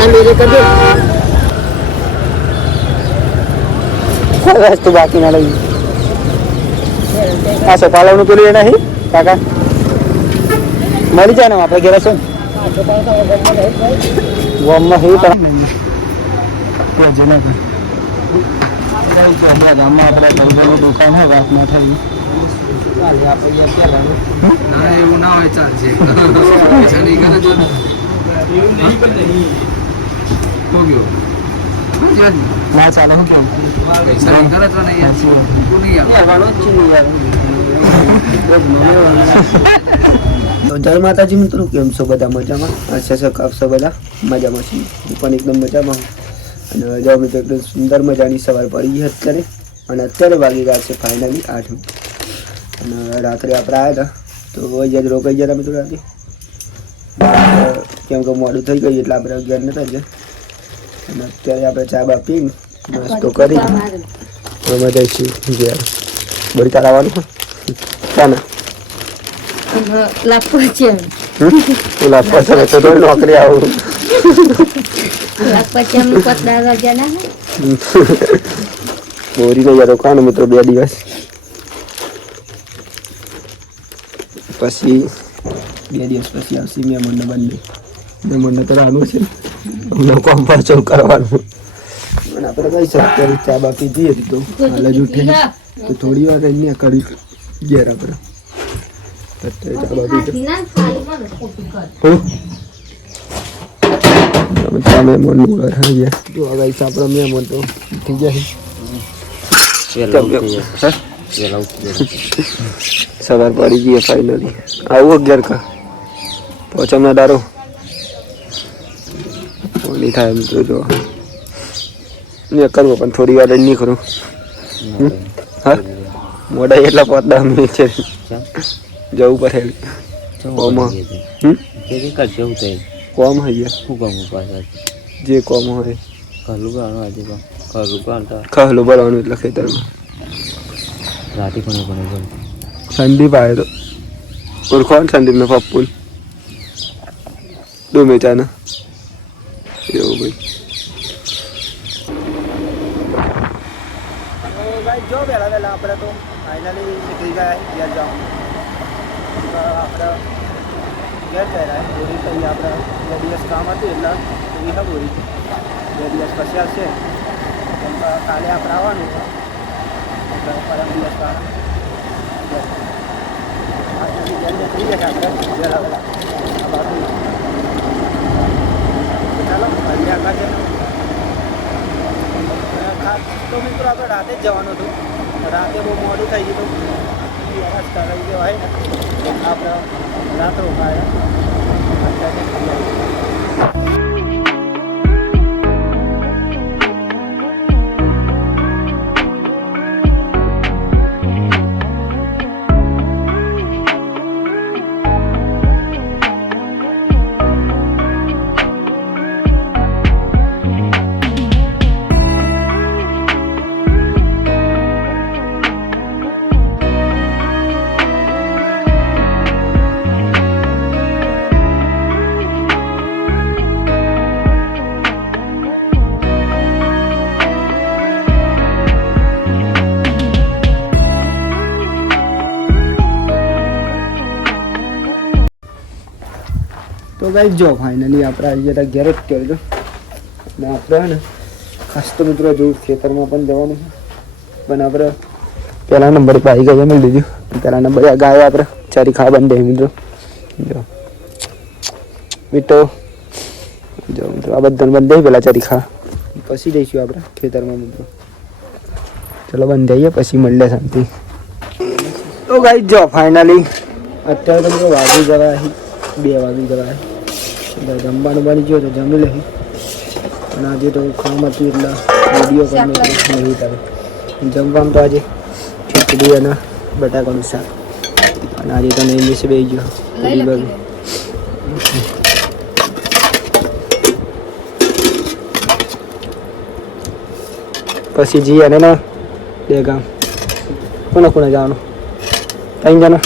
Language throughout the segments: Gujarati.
દાણા મેરે કરી દે. કોઈ વસ્તુ બાકી ના લઈ આ સોપાલાવનું પેલું એ નહીં? કાકા? મળી જાય ને આપણે ઘેરા છે ગોમમાં હી પણ હમણાં ગામમાં આપણે દુકાન હોય વાત ના થઈ. ના એવું ના હોય ચાલશે. કરે ગયો ના ચાલે તો તું તો જય માતાજી મિત્રો કેમ છો બધા મજામાં? અચ્છા છે કે બધા મજામાં છીએ હું પણ એકદમ મજામાં છું. અને જો મિત્રો એકદમ સુંદર મજાની સવાર પડી અત્યારે. અને અત્યારે વાગી ગયા છે ફાઇનલી આઠ. અને રાત્રે આપણે આવ્યા હતા. તો અહીંયા જ રોકાઈ ગયા હતા મિત્રો રાતે. કેમ કે મોડું થઈ ગયું એટલે આપણે અગિયાર નતા ગયા અત્યારે આપણે ચા બા પીને નાસ્તો કરી અમે જઈશું ઘેર બોરી તાર આવવાનું ચાના લાપો છે ઓલા પછાડે તો થોડી નોકરી આવું લાપો છે અમને પતલા રજા ના હે બોરી ને યાર રોકાવાનું મિત્રો બે દિવસ પછી બે દિવસ પછી આવશે મહેમાનને બંને મહેમાનને તો રાનું છે. લોકો પાછો કરવાનું. અને આપણે કઈ શકીએ ચા બાકી જઈએ તો હાલ જ તો થોડી વાર રહીને કરી ઘેર આપણે. અત્યારે ચા બાકી તમે તો મહેમાનનું ઘર ગયા. જો આ ગાઈસ આપણે મહેમાન તો થઈ ગયા સવાર પડી ગઈ ફાઇનલી આવું અગિયાર કા? પોચમના દારો નહીં થાય એમ તો જો ને કરવો પણ થોડી વાર નહીં કરું? હા? મોડા એટલા પાંચ અમે છે. જવું પડે. કોમાં. કોમ હોય જે કોમ હોય. ખહલું ભરવાનું એટલે ખેતરમાં. સંદીપ આવ્યો તો. ઓળખો ને સંદીપનો પપ્પુ ડુમેચાના એવું ભાઈ જો વહેલા વહેલા આપણે તો ફાઇનલી નીકળી ગયા ઘેર જવાનું આપણે ઘેર જઈ રહ્યા બોરી થઈ આપણે બે દિવસ કામ હતું એટલે એવી હા બોરી બે દિવસ પછી આવશે કેમ કે કાલે આપણે આવવાનું છે એટલે પરમ દિવસ વાળા નીકળી ગયા આપણે વહેલા વહેલા આ બાજુ ચાલો છે ખાસ તો મિત્રો આપણે રાતે જ જવાનું હતું. રાતે બહુ મોડું થઈ ગયું હતું. રસ્તા રહી ગયો હોય ને આપણે તો ગાઈ જો ફાઇનલી આપણે આવી ગયા ઘેર જ કહેજો અને આપણે હે ને ખાસ તો મિત્રો જોયું ખેતરમાં પણ જવાનું છે પણ આપણે પહેલા નંબર પર આવી ગયા મળી દીધું પહેલા નંબર ગાય આપણે ચારી ખા બંધ મિત્રો જો મીઠો જો મિત્રો આ બધાને બંધ પેલા ચારી ખા પછી જઈશું આપણે ખેતરમાં મિત્રો ચલો બંધ થઈએ પછી મળીએ શાંતિ તો ગાઈ જો ફાઇનલી અત્યારે તો મિત્રો વાગી જવા બે વાગી જવા એટલે જમવાનું બની ગયું તો જમી લઈ અને આજે તો કામ હતું એટલે વીડિયો પણ નહીં ઉતારે જમવામાં તો આજે ખીચડી અને બટાકાનું શાક. અને આજે તો નહીં મિસ બેસી ગયો. પૂરી બાજુ પછી જઈએ અને ના બે ગામ. કોને કોને જવાનું? કઈ જણા.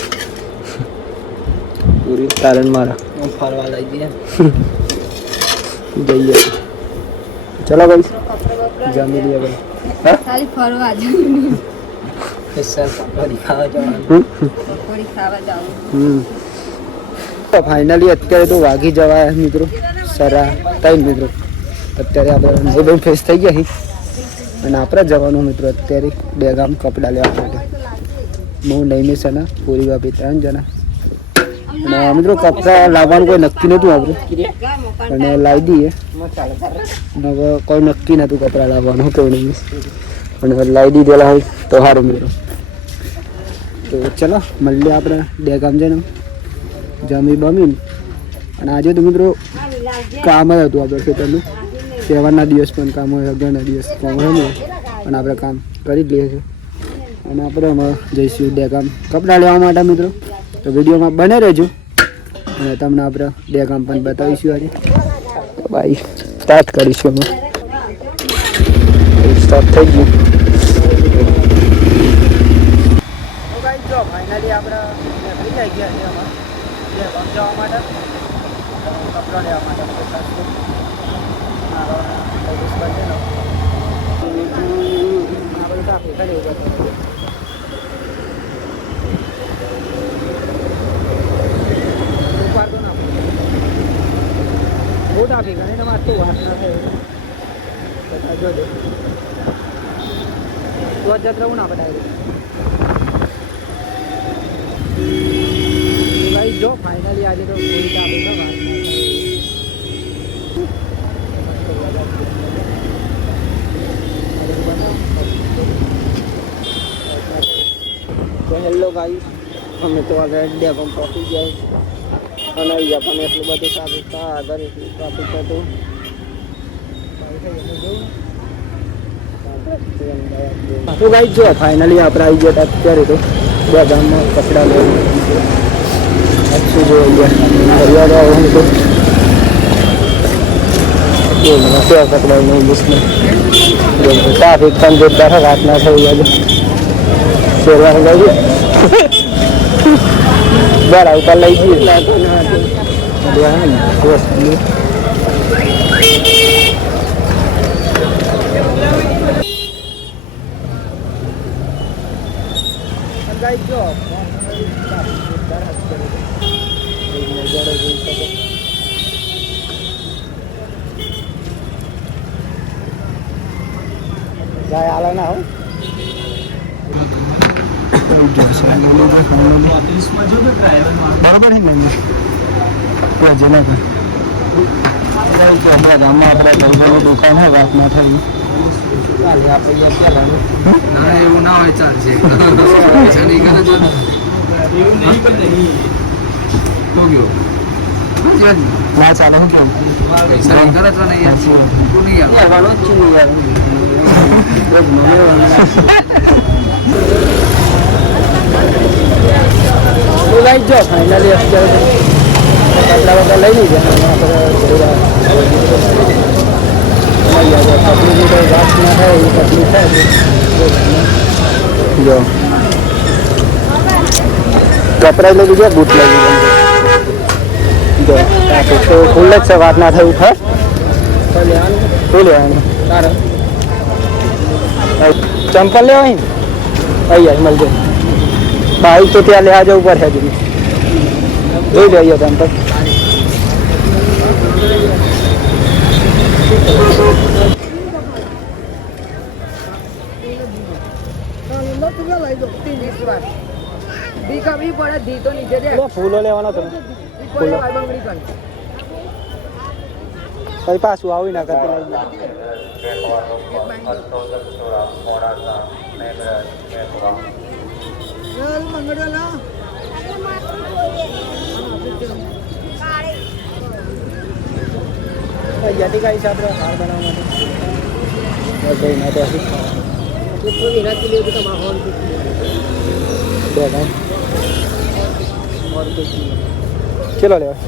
પૂરી તારણ મારા. ફરવા લઈ જઈએ. જઈએ. ચલો ભાઈ. જમી લઈએ ભાઈ. હા? ખાલી ફરવા જ ફાઇનલી અત્યારે તો વાગી જવાય મિત્રો. સરા ત્રણ મિત્રો. અત્યારે આપણે બહુ ફેસ થઈ ગયા અને આપણે જવાનું મિત્રો અત્યારે બે ગામ કપડાં લેવા માટે. હું નૈમિષ અને પૂરી બાપી ત્રણ જણા. અને મિત્રો કપડાં લાવવાનું કોઈ નક્કી નહોતું આપણે. અને લાવી દઈએ. કોઈ નક્કી નહોતું કપડાં લાવવાનું, કોઈ નહીં. અને લાવી દીધેલા હોય તો સારું મિત્રો. તો ચલો, મળીએ આપણે બે ગામ ને જમી બમી અને આજે તો મિત્રો કામ જ હતું આપણે ખેતરનું. તહેવારના દિવસ પણ કામ હોય અગિયારના દિવસ કામ હોય ને. અને આપણે કામ કરી જ લઈએ છીએ. અને આપણે જઈશું બે ગામ. કપડાં લેવા માટે મિત્રો? તો વિડીયોમાં બને રહેજો. અને તમને આપણે બે કામ પણ બતાવીશું આજે. બાઈ સ્ટાર્ટ કરીશું અમે. સ્ટાર્ટ થઈ ગયું. ફાઇનલી આપણે ગયા છે અમારે જવા માટે. કપડાં લેવા માટે આપણે સાચું મારો ઓફિસ પર છે ને આ બધું ટ્રાફિક જ એવું બધું. ઉપર તો ના બહુ ટ્રાફિક અને તમારે તું વાત ના થાય જોજો તો જત રહું ના બધા ભાઈ, જો ફાઇનલી આજે તો કોઈ ટ્રાફિક વાત હેલો ગાઈસ અમે તો આગળ ડેગમ પહોંચી ગયા અને અહીંયા પણ એટલું બધું ટ્રાફિક હતા આગળ એટલું ટ્રાફિક હતું તો ભાઈ જો ફાઇનલી આપણે આવી ગયા હતા અત્યારે તો બે ગામમાં કપડાં લેવા શું જો અહીંયા ફરિયાદ આવું તો કેવા કપડાં નહીં ઇંગ્લિશમાં ટ્રાફિક પણ જોરદાર છે રાતના થઈ આજે શેરવાની લઈ જઈએ બરા ઉપર લઈ જઈએ જશે. બોલો ના હો બરાબર છે ને તો જેને આપણા ગામમાં આપણે ભાઈબંધની દુકાન હોય વાત ના થઈ. એવું ના હોય ચાલશે. પૈસા નહીં કરે તો. તો ગયો. ને. ચાલે શું કેવું? પૈસા નહીં કરે તો નહીં યાર તું નહીં આવે લઈ જો ફાઇનલી અત્યારે કપડા વગર લઈ લીધે તકલીફની કોઈ વાત ના થાય એવી તકલીફ થાય જો. કપડા લઈ લીધા બૂટ લઈ લીધા. જો તો ફૂલ જ છે વાત ના થાય એવું થાય શું લેવાનું? ચંપલ લેવાય અહીંયા મળશે બાઈક તો ત્યાં લેવા જવું પડે હજુ. જોઈ લઈએ ચંપલ ફૂલો લેવાનો તમે ફૂલો. પછી પાછું આવી ના કરતી. લઈ જાય યટી કાંઈ છે આપણે હાર બનાવવા માટે ભાઈ ના તો બે કાંઈ ચલો લેવા.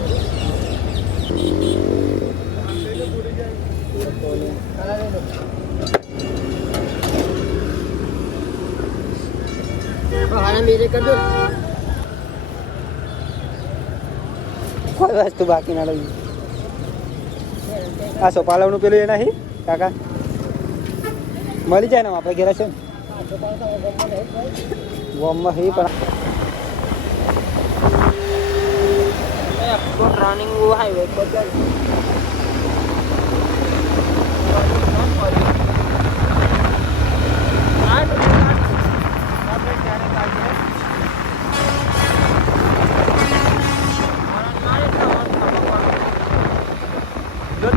કોઈ વસ્તુ બાકી ના રહી. આ સોપાલવનું પેલું એ નહીં કાકા. મળી જાય ને આપણે ઘેર છે ને? વોમમાં હે પણ રનિંગ હાઈવે પર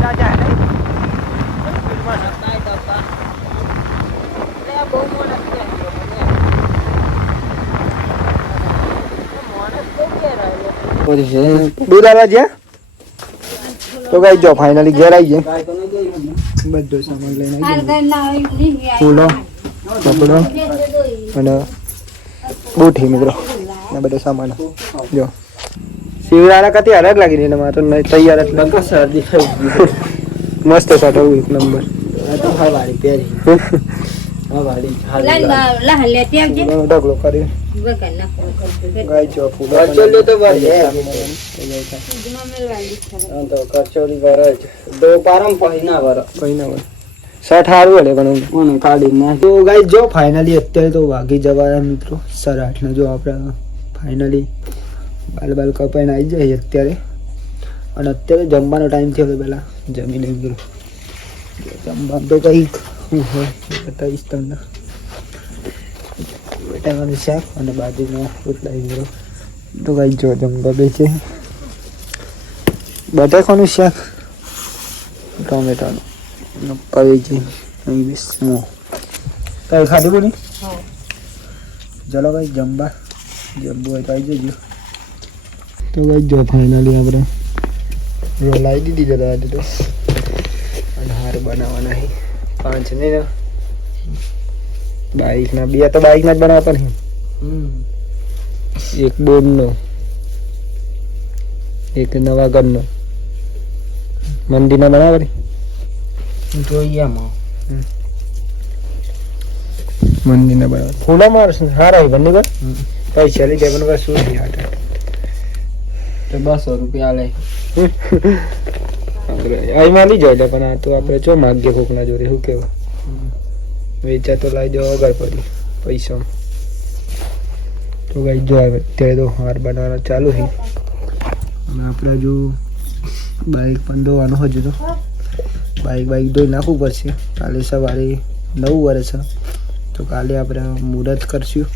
જોતા જાય દૂધ જ્યાં તો કઈ જો ફાઇનલી ઘેર આવી જાય બધો સામાન લઈને આવી જાય ફૂલો કપડો અને બૂઠી મિત્રો ને બધો સામાન. જો. શિવરાના કતી અલગ લાગી રહી ને મારે તો નહીં તૈયાર જ લાગે. શરદી થઈ ગઈ. મસ્ત સાટવું એક નંબર. આ તો હવારી પહેરી. હવારી લાલ લાલ. લે ત્યાં જે ઢગલો કરી. ના ના. સારું ફાઇનલી અત્યારે તો વાગી જવાના મિત્રો. સાડા આઠના જો આપણે ફાઇનલી બાલ બાલ કપાઈને આવી જાય અત્યારે. અને અત્યારે જમવાનો ટાઈમ થયો પહેલાં જમી લઈ મિત્રો જમવાનું તો કંઈક શું હોય બતાવીશ તમને. બટાકાનું શાક અને બાજુનો રોટલા ગયો. તો કંઈ જો જમવા બે છે બટાકાનું શાક. ટોમેટાનું. અને છે ઇંગ્લિશ મો કઈ ખાધું બોલી ચલો ભાઈ જમવા. જમવું હોય તો આવી જજો. તો ભાઈ જો ફાઇનલી આપણે રોલાઈ દીધી દાદા આજે તો. અને હાર બનાવવાના છે. પાંચ ને ને બાઈકના બે તો બાઈકના જ બનાવતા નહીં એક બોનનો એક નવા ઘરનો. મંદિરના બનાવે જોઈએ માં મંદિરના બનાવે ફૂલા મારશે હારા બંને પૈસા જાય પણ શું થયા હાટ તો બસો રૂપિયા લે. અહીં માં લઈ જાય પણ આ તો આપણે ચો માગ્ય કોકના જોડે શું કેવું વેચા તો લાવી દેવા આગળ પડી પૈસા. તો ગઈ જો અત્યારે તો હાર બનાવવાનો ચાલુ છે. અને આપણે હજુ બાઈક પણ ધોવાનું હજુ તો. બાઈક બાઈક ધોઈ નાખવું પડશે. કાલે સવારે નવ વર્ષ છે. તો કાલે આપણે મુહૂર્ત કરશું.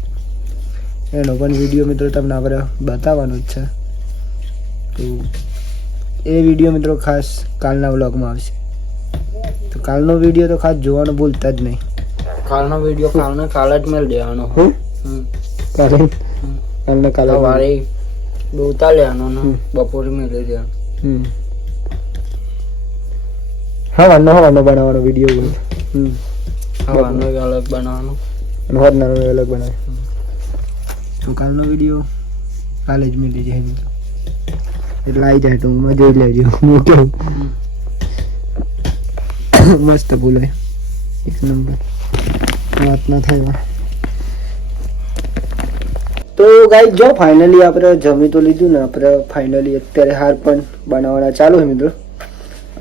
એનો પણ વીડિયો મિત્રો તમને આપણે બતાવવાનો જ છે. તો એ વીડિયો મિત્રો ખાસ કાલના વ્લોગમાં આવશે. તો કાલનો વીડિયો તો ખાસ જોવાનું ભૂલતા જ નહીં. કાલનો વીડિયો કાલનો કાલ જ મેળ દેવાનો. હું. કાલે? કાલને કાલે સવારે દોતા લેવાનો બપોરે મેળવી દેવાનો. હમ. હવાનો હવાનો બનાવવાનો વીડિયો હમ. ખાવાનો અલગ બનાવવાનો. અને હોદનાનો અલગ બનાવે. તો કાલનો વીડિયો કાલે જ મિલી જાય મિત્રો. એટલે આવી જાય હું જોઈ લેજો. હું કેવું મસ્ત બોલે. એક નંબર. વાત ના થાય તો ગાઈ જો ફાઇનલી આપણે જમી તો લીધું ને, આપણે ફાઇનલી અત્યારે હાર પણ બનાવવાના ચાલુ છે મિત્રો.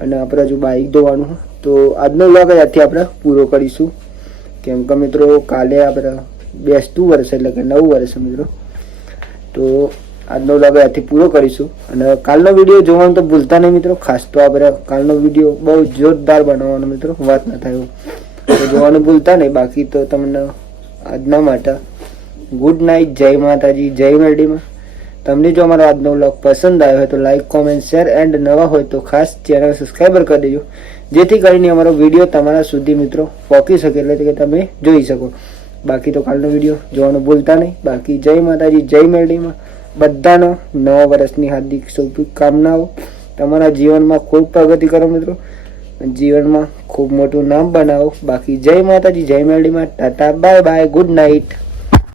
અને આપણે હજુ બાઇક ધોવાનું તો આજનો વ્લોગ જ આજથી આપણે પૂરો કરીશું. કેમ કે મિત્રો કાલે આપણે બેસતું વર્ષ એટલે કે નવું વર્ષ મિત્રો. તો આજનો આપણે આથી પૂરો કરીશું. અને કાલનો વીડિયો જોવાનું તો ભૂલતા નહીં મિત્રો. ખાસ તો આપણે કાલનો વીડિયો બહુ જોરદાર બનાવવાનો મિત્રો. વાત ના થાય તો જોવાનું ભૂલતા નહીં. બાકી તો તમને આજના માટે ગુડ નાઇટ જય માતાજી. જય મેરડીમાં. તમને જો અમારો આજનો બ્લોગ પસંદ આવ્યો હોય તો લાઈક કોમેન્ટ શેર એન્ડ નવા હોય તો ખાસ ચેનલ સબસ્ક્રાઈબર કરી દેજો. જેથી કરીને અમારો વીડિયો તમારા સુધી મિત્રો પહોંચી શકે. એટલે કે તમે જોઈ શકો. બાકી તો કાલનો વીડિયો જોવાનું ભૂલતા નહીં. બાકી જય માતાજી, જય મેરડીમાં. બધાનો નવા વર્ષની હાર્દિક શુભકામનાઓ. તમારા જીવનમાં ખૂબ પ્રગતિ કરો મિત્રો. જીવનમાં ખૂબ મોટું નામ બનાવો. બાકી જય માતાજી, જય મેળીમાં ટાટા, બાય બાય, ગુડ નાઇટ.